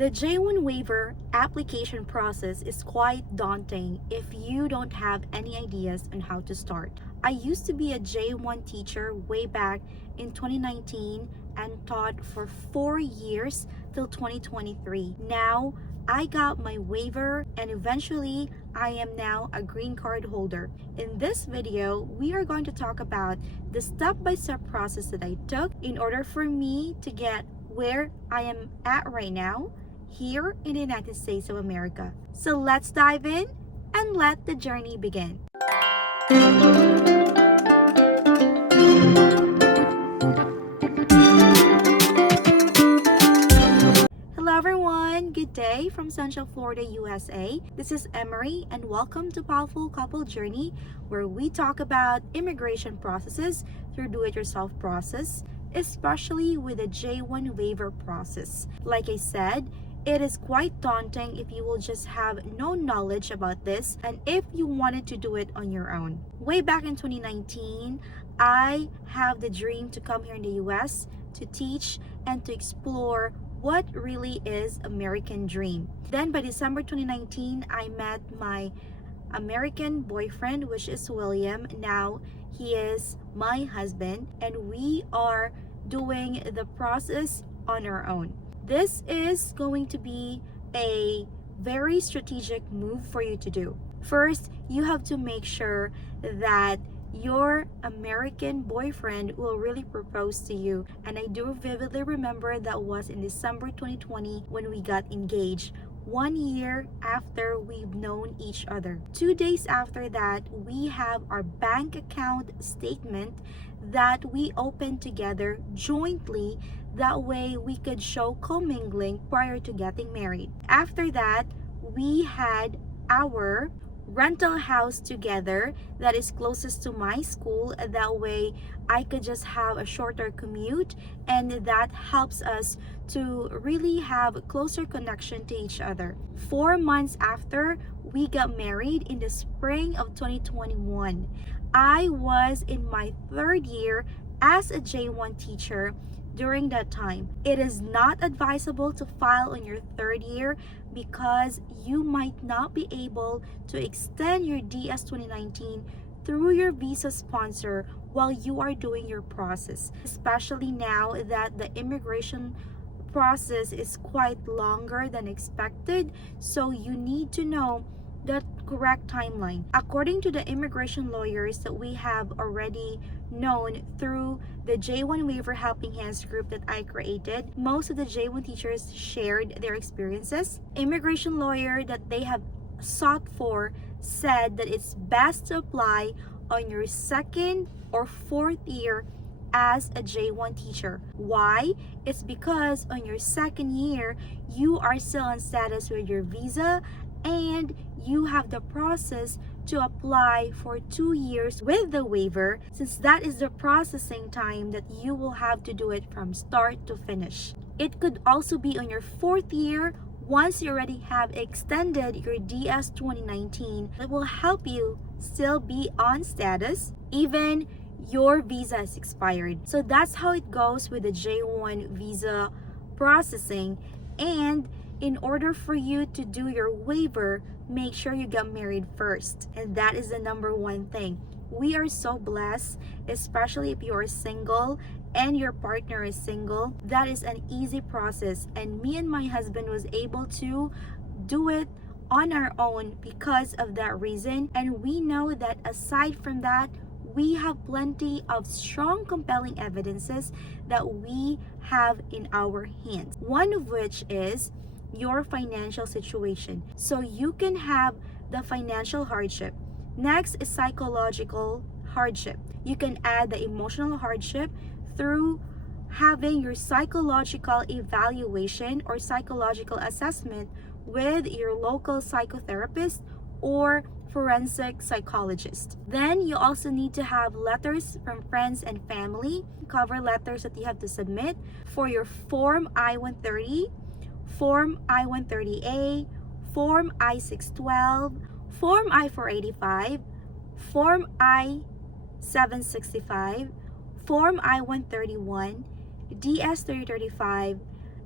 The J1 waiver application process is quite daunting if you don't have any ideas on how to start. I used to be a J1 teacher way back in 2019 and taught for 4 years till 2023. Now, I got my waiver and eventually I am now a green card holder. In this video, we are going to talk about the step-by-step process that I took in order for me to get where I am at right now here in the United States of America. So let's dive in and let the journey begin. Hello everyone, good day from Central Florida, USA. This is Emmary and welcome to Powerful Couple Journey, where we talk about immigration processes through do-it-yourself process, especially with the J1 waiver process. Like I said, it is quite daunting if you will just have no knowledge about this and if you wanted to do it on your own. Way back in 2019, I have the dream to come here in the US to teach and to explore what really is American dream. Then by December 2019, I met my American boyfriend, which is William. Now he is my husband and we are doing the process on our own. This is going to be a very strategic move for you to do. First, you have to make sure that your American boyfriend will really propose to you. And I do vividly remember that was in December 2020 when we got engaged. 1 year after we've known each other. 2 days after that, we have our bank account statement that we opened together jointly. That way we could show commingling prior to getting married. After that, we had our rental house together that is closest to my school. That way I could just have a shorter commute and that helps us to really have a closer connection to each other. 4 months after, we got married in the spring of 2021. I was in my 3rd year as a J1 teacher during that time. It is not advisable to file on your 3rd year because you might not be able to extend your DS 2019 through your visa sponsor while you are doing your process, especially now that the immigration process is quite longer than expected. So you need to know the correct timeline. According to the immigration lawyers that we have already known through the J1 Waiver Helping Hands group that I created, most of the J1 teachers shared their experiences. Immigration lawyer that they have sought for said that it's best to apply on your 2nd or 4th year as a J1 teacher. Why? It's because on your 2nd year, you are still on status with your visa and you have the process to apply for 2 years with the waiver, since that is the processing time that you will have to do it from start to finish. It could also be on your 4th year once you already have extended your DS 2019. It will help you still be on status even your visa is expired. So that's how it goes with the J1 visa processing. And in order for you to do your waiver, make sure you get married first. And that is the number one thing. We are so blessed, especially if you are single and your partner is single. That is an easy process. And me and my husband was able to do it on our own because of that reason. And we know that aside from that, we have plenty of strong, compelling evidences that we have in our hands. One of which is your financial situation. So you can have the financial hardship. Next is psychological hardship. You can add the emotional hardship through having your psychological evaluation or psychological assessment with your local psychotherapist or forensic psychologist. Then you also need to have letters from friends and family, cover letters that you have to submit for your Form I-130, Form I-130A, Form I-612, Form I-485, Form I-765, Form I-131, DS-335,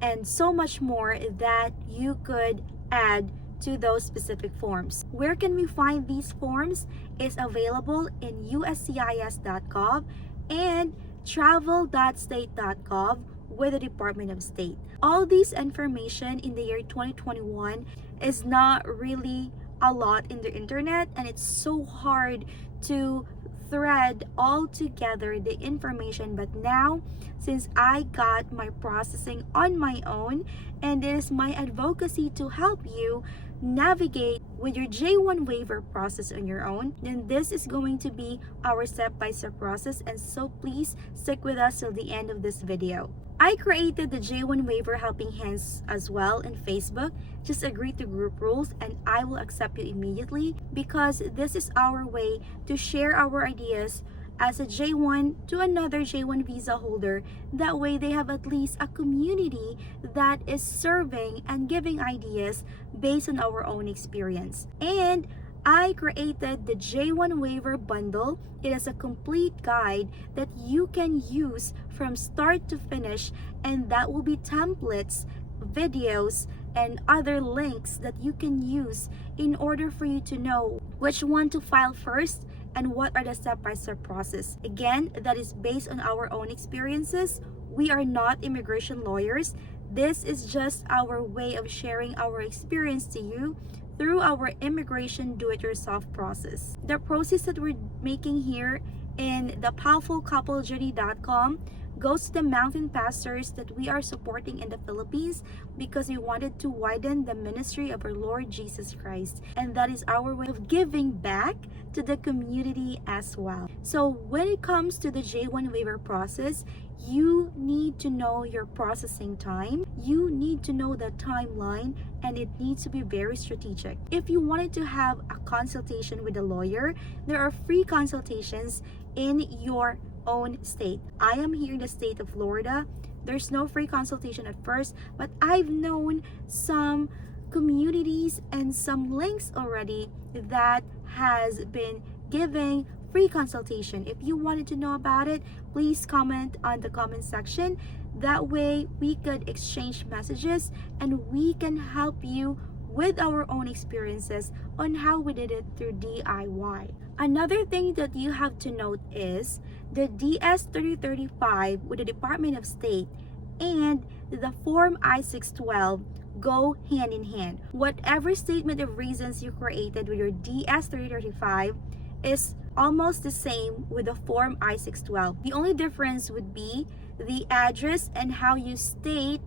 and so much more that you could add to those specific forms. Where can we find these forms? Is available in uscis.gov and travel.state.gov with the Department of State. All this information in the year 2021 is not really a lot in the internet, and it's so hard to thread all together the information. But now, since I got my processing on my own, and it is my advocacy to help you navigate with your J1 waiver process on your own, then this is going to be our step-by-step process, and so please stick with us till the end of this video. I created the J1 waiver helping hands as well in Facebook. Just agree to group rules and I will accept you immediately, because this is our way to share our ideas as a J1 to another J1 visa holder. That way they have at least a community that is serving and giving ideas based on our own experience. And I created the J1 waiver bundle. It is a complete guide that you can use from start to finish, and that will be templates, videos, and other links that you can use in order for you to know which one to file first and what are the step-by-step process. Again, that is based on our own experiences. We are not immigration lawyers. This is just our way of sharing our experience to you through our immigration do-it-yourself process. The process that we're making here in the powerfulcouplejourney.com goes to the mountain pastors that we are supporting in the Philippines, because we wanted to widen the ministry of our Lord Jesus Christ, and that is our way of giving back to the community as well. So when it comes to the J1 waiver process, you need to know your processing time, you need to know the timeline, and it needs to be very strategic. If you wanted to have a consultation with a lawyer, there are free consultations in your own state. I am here in the state of Florida. There's no free consultation at first, but I've known some communities and some links already that has been giving free consultation. If you wanted to know about it, please comment on the comment section. That way we could exchange messages and we can help you with our own experiences on how we did it through DIY. Another thing that you have to note is the DS-3035 with the Department of State and the Form I-612 go hand in hand. Whatever statement of reasons you created with your DS-3035 is almost the same with the Form I-612. The only difference would be the address and how you state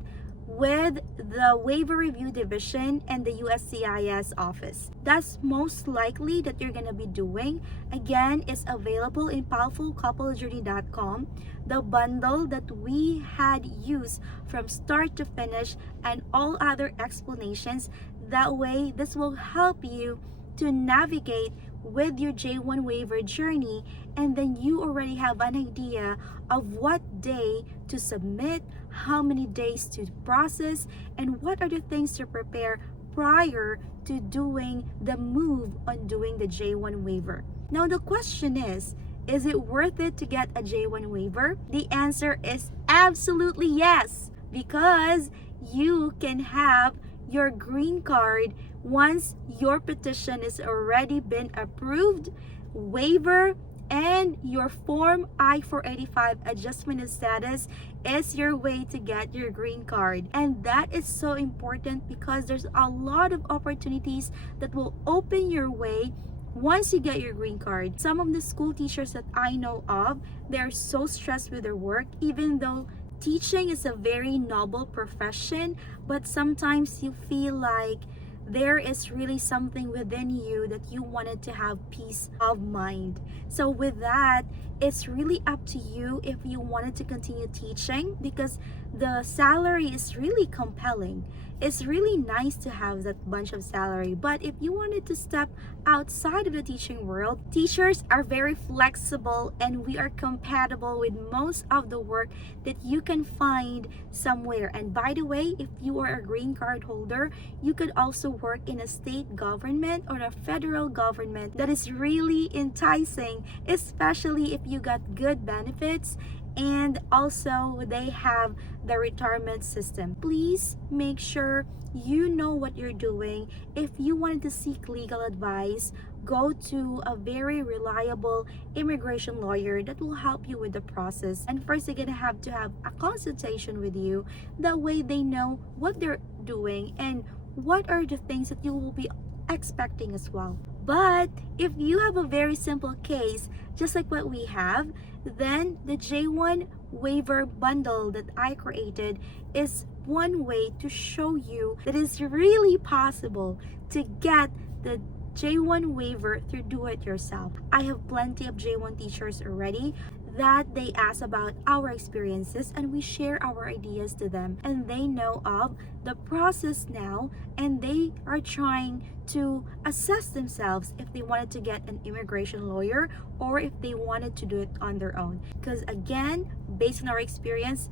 with the Waiver Review Division and the USCIS office. That's most likely that you're gonna be doing. Again, it's available in powerfulcouplejourney.com, the bundle that we had used from start to finish and all other explanations. That way, this will help you to navigate with your J1 waiver journey, and then you already have an idea of what day to submit, how many days to process, and what are the things to prepare prior to doing the move on doing the J1 waiver. Now the question is it worth it to get a J1 waiver? The answer is absolutely yes, because you can have your green card once your petition is already been approved, waiver, and your Form I-485 adjustment of status is your way to get your green card. And that is so important because there's a lot of opportunities that will open your way once you get your green card. Some of the school teachers that I know of, they're so stressed with their work, even though teaching is a very noble profession, but sometimes you feel like there is really something within you that you wanted to have peace of mind. So with that, it's really up to you if you wanted to continue teaching, because the salary is really compelling. It's really nice to have that bunch of salary. But if you wanted to step outside of the teaching world, teachers are very flexible and we are compatible with most of the work that you can find somewhere. And by the way, if you are a green card holder, you could also work in a state government or a federal government. That is really enticing, especially if you got good benefits and also they have the retirement system. Please make sure you know what you're doing. If you wanted to seek legal advice, go to a very reliable immigration lawyer that will help you with the process. And first, they're gonna have to have a consultation with you. That way they know what they're doing and what are the things that you will be expecting as well. But if you have a very simple case, just like what we have, then the J1 waiver bundle that I created is one way to show you that it's really possible to get the J1 waiver through do it yourself. I have plenty of J1 teachers already that they ask about our experiences, and we share our ideas to them, and they know of the process now, and they are trying to assess themselves if they wanted to get an immigration lawyer or if they wanted to do it on their own. Because again, based on our experience,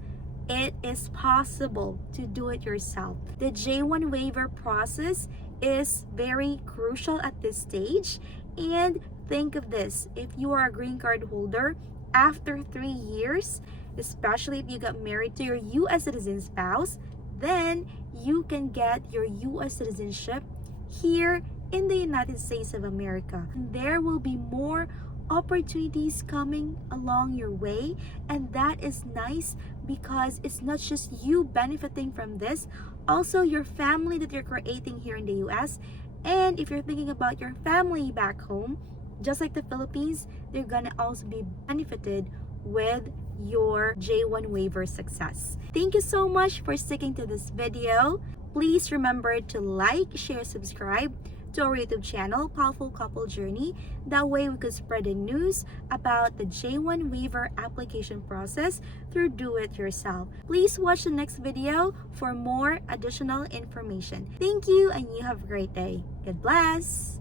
it is possible to do it yourself. The J1 waiver process is very crucial at this stage. And think of this, if you are a green card holder, after 3 years, especially if you got married to your US citizen spouse, then you can get your US citizenship here in the United States of America. There will be more opportunities coming along your way, and that is nice because it's not just you benefiting from this, also your family that you're creating here in the US. And if you're thinking about your family back home, just like the Philippines, they're gonna also be benefited with your J1 waiver success. Thank you so much for sticking to this video. Please remember to like, share, subscribe to our YouTube channel, Powerful Couple Journey. That way we could spread the news about the J1 waiver application process through Do It Yourself. Please watch the next video for more additional information. Thank you, and you have a great day. God bless!